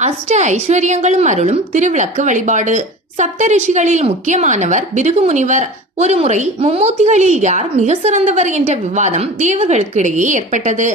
அஷ்ட ஐஸ்வர்யங்களும் அருளும் திருவிளக்கு வழிபாடு. சப்த ரிஷிகளில் முக்கியமானவர் பிருகு முனிவர். ஒருமுறை மும்மூர்த்திகளில் யார் மிக சிறந்தவர் என்ற விவாதம் தேவர்களுக்கிடையே ஏற்பட்டது.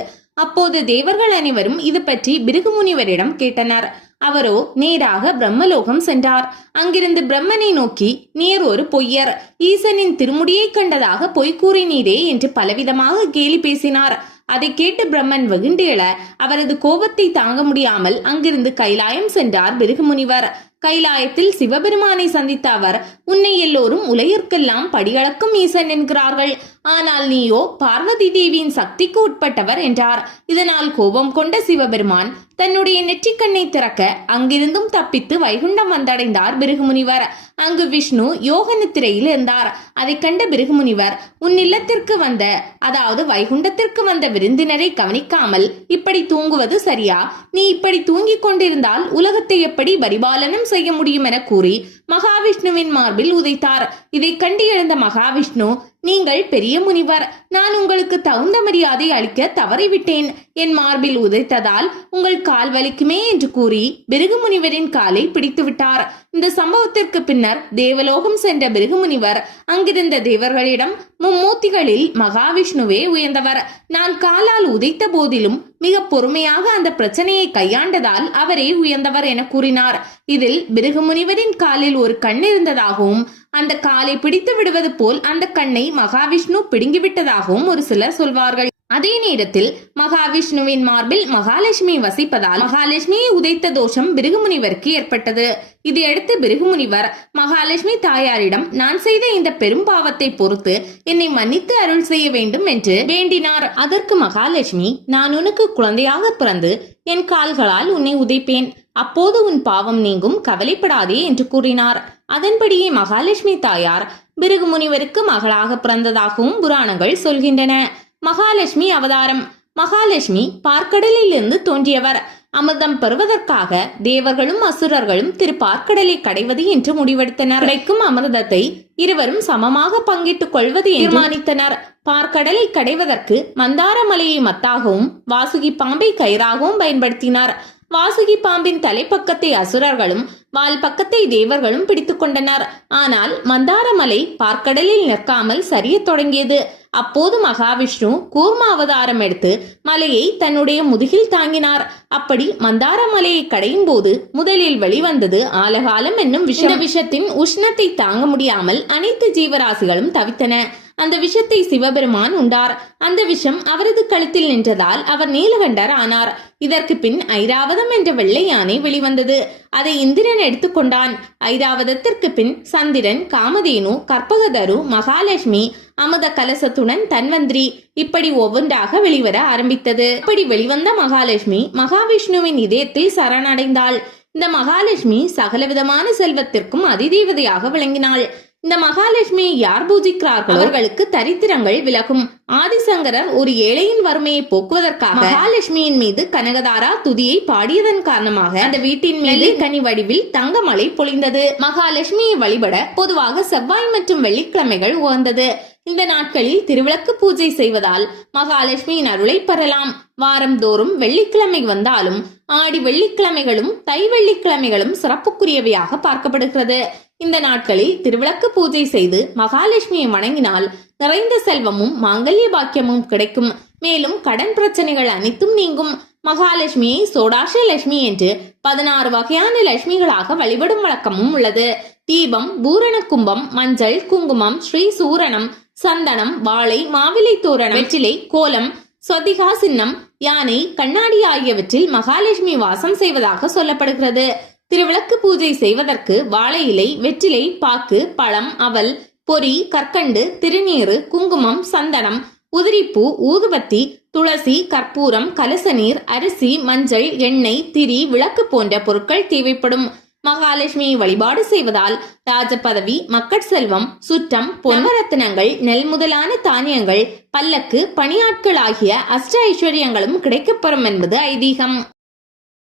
அப்போது தேவர்கள் அனைவரும் இது பற்றி பிருகு முனிவரிடம் கேட்டனர். அவரோ நேராக பிரம்மலோகம் சென்றார். அங்கிருந்து பிரம்மனை நோக்கி, நீர் ஒரு பொய்யர், ஈசனின் திருமுடியை கண்டதாக பொய் கூறினீரே என்று பலவிதமாக கேலி பேசினார். அதை கேட்டு பிரம்மன் வெகுண்டு எழ அவரது கோபத்தை தாங்க முடியாமல் அங்கிருந்து கைலாயம் சென்றார் பிருகு முனிவர். கைலாயத்தில் சிவபெருமானை சந்தித்த அவர், உன்னை எல்லோரும் உலகிற்கெல்லாம் படியளக்கும் ஈசன் என்கிறார்கள், ஆனால் நீயோ பார்வதி தேவியின் சக்திக்கு உட்பட்டவர் என்றார். இதனால் கோபம் கொண்ட சிவபெருமான் தன்னுடைய நெற்றிக்கண்ணை திறக்க அங்கிருந்தும் தப்பித்து வைகுண்டம் வந்தடைந்தார் பிருகு முனிவர். அங்கு விஷ்ணு யோக நித்திரையில் இருந்தார். அதை கண்ட பிருகு முனிவர், உன் இல்லத்திற்கு வந்த, அதாவது வைகுண்டத்திற்கு வந்த விருந்தினரை கவனிக்காமல் இப்படி தூங்குவது சரியா? நீ இப்படி தூங்கிக் கொண்டிருந்தால் உலகத்தை எப்படி பரிபாலனம் செய்ய முடியும் என கூறி மகாவிஷ்ணுவின் மார்பில் உதைத்தார். இதை கண்டு எழுந்த மகாவிஷ்ணு, நீங்கள் பெரிய முனிவர், நான் உங்களுக்கு தகுந்த மரியாதை அளிக்க தவறிவிட்டேன். என் மார்பில் உதைத்ததால் உங்கள் கால் வலிக்குமே என்று கூறி பிருகு முனிவரின் காலை பிடித்து விட்டார். இந்த சம்பவத்திற்கு பின்னர் தேவலோகம் சென்ற பிருகு முனிவர் அங்கிருந்த தேவர்களிடம், மும்மூர்த்திகளில் மகாவிஷ்ணுவே உயர்ந்தவர், நான் காலால் உதைத்த போதிலும் மிக பொறுமையாக அந்த பிரச்சனையை கையாண்டதால் அவரே உயர்ந்தவர் என கூறினார். இதில் பிருகு முனிவரின் காலில் ஒரு கண் இருந்ததாகவும் அந்த காலை பிடித்து விடுவது போல் அந்த கண்ணை மகாவிஷ்ணு பிடுங்கிவிட்டதாகவும் ஒரு சிலர் சொல்வார்கள். அதே நேரத்தில் மகாவிஷ்ணுவின் மார்பில் மகாலட்சுமி வசிப்பதால் மகாலட்சுமியை உதைத்த தோஷம் பிருகு முனிவருக்கு ஏற்பட்டது. இதையடுத்து பிருகு முனிவர் மகாலட்சுமி தாயாரிடம், நான் செய்த இந்த பெரும் பாவத்தை பொறுத்து என்னை மன்னித்து அருள் செய்ய வேண்டும் என்று வேண்டினார். அதற்கு மகாலட்சுமி, நான் உனக்கு குழந்தையாக பிறந்து என் கால்களால் உன்னை உதைப்பேன், அப்போது உன் பாவம் நீங்கும், கவலைப்படாதே என்று கூறினார். அதன்படியே மகாலட்சுமி தாயார் பிருகு முனிவருக்கு மகளாக பிறந்ததாகவும் புராணங்கள் சொல்கின்றன. மகாலட்சுமி அவதாரம். மகாலட்சுமி பார்க்கடலில் இருந்து தோன்றியவர். அமிர்தம் பெறுவதற்காக தேவர்களும் அசுரர்களும் திரு பார்க்கடலை கடைவது என்று முடிவெடுத்தனர். கிடைக்கும் அமிர்தத்தை இருவரும் சமமாக பங்கிட்டுக் கொள்வது என்று தீர்மானித்தனர். பார்க்கடலை கடைவதற்கு மந்தார மலையை மத்தாகவும் வாசுகி பாம்பை கயிறாகவும் பயன்படுத்தினார். வாசுகி பாம்பின் தலைப்பக்கத்தை அசுரர்களும் வால் பக்கத்தை தேவர்களும் பிடித்துக் கொண்டனர். ஆனால் மந்தாரமலை பார்க்கடலில் நிற்காமல் சரிய தொடங்கியது. அப்போது மகாவிஷ்ணு கூர்ம அவதாரம் எடுத்து மலையை தன்னுடைய முதுகில் தாங்கினார். அப்படி மந்தார மலையை கடையும் போது முதலில் வெளிவந்தது ஆலகாலம் என்னும் விஷம். இந்த விஷத்தின் உஷ்ணத்தை தாங்க முடியாமல் அனைத்து ஜீவராசிகளும் தவித்தன. அந்த விஷத்தை சிவபெருமான் உண்டார். அந்த விஷம் அவரது கழுத்தில் நின்றதால் அவர் நீலகண்டர் ஆனார். இதற்கு பின் ஐராவதம் என்ற வெள்ளை யானை வெளிவந்தது. அதை இந்திரன் எடுத்துக்கொண்டான். ஐராவதத்திற்கு பின் சந்திரன், காமதேனு, கற்பகதரு, மகாலட்சுமி, அமுத கலசத்துடன் தன்வந்திரி, இப்படி ஒவ்வொன்றாக வெளிவர ஆரம்பித்தது. இப்படி வெளிவந்த மகாலட்சுமி மகாவிஷ்ணுவின் இதயத்தில் சரணடைந்தாள். இந்த மகாலட்சுமி சகலவிதமான செல்வத்திற்கும் அதிதேவதையாக விளங்கினாள். இந்த மகாலட்சுமியை யார் பூஜிக்கிறார்களோ அவர்களுக்கு தரித்திரங்கள் விலகும். ஆதிசங்கரர் ஒரு ஏழையின் வறுமையை போக்குவதற்காக மகாலட்சுமியின் மீது கனகதாரா துதியை பாடியதன் காரணமாக அந்த வீட்டின் மீது கனி வடிவில் தங்கமழை பொழிந்தது. மகாலட்சுமியை வழிபட பொதுவாக செவ்வாய் மற்றும் வெள்ளிக்கிழமைகள் உகந்தது. இந்த நாட்களில் திருவிளக்கு பூஜை செய்வதால் மகாலட்சுமியின் அருளை பெறலாம். வாரந்தோறும் வெள்ளிக்கிழமை வந்தாலும் ஆடி வெள்ளிக்கிழமைகளும் தை வெள்ளிக்கிழமைகளும் சிறப்புக்குரியவையாக பார்க்கப்படுகிறது. இந்த நாட்களில் திருவிளக்கு பூஜை செய்து மகாலட்சுமியை வணங்கினால் நிறைந்த செல்வமும் மாங்கல்ய பாக்கியமும் கிடைக்கும். மேலும் கடன் பிரச்சனைகள் அனைத்தும் நீங்கும். மகாலட்சுமியை சோடாஷ லட்சுமி என்று 16 வகையான லட்சுமிகளாக வழிபடும் வழக்கமும் உள்ளது. தீபம், பூரண கும்பம், மஞ்சள், குங்குமம், ஸ்ரீ சூரணம், சந்தனம், வாழை, மாவிலை தோரணம், வெற்றிலை, கோலம், ஸ்வதிகா சின்னம், யானை, கண்ணாடி ஆகியவற்றில் மகாலட்சுமி வாசம் செய்வதாக சொல்லப்படுகிறது. திருவிளக்கு பூஜை செய்வதற்கு வாழை இலை, வெற்றிலை, பாக்கு, பழம், அவல், பொரி, கற்கண்டு, திருநீறு, குங்குமம், சந்தனம், உதிரிப்பூ, ஊதுபத்தி, துளசி, கற்பூரம், கலசநீர், அரிசி, மஞ்சள், எண்ணெய், திரி, விளக்கு போன்ற பொருட்கள் தேவைப்படும். மகாலட்சுமியை வழிபாடு செய்வதால் ராஜ பதவி, மக்கட் செல்வம், சுற்றம், பொன்ரத்தினங்கள், நெல் முதலான தானியங்கள், பல்லக்கு, பணியாட்கள் ஆகிய அஷ்ட ஐஸ்வர்யங்களும் கிடைக்கப்பெறும் என்பது ஐதீகம்.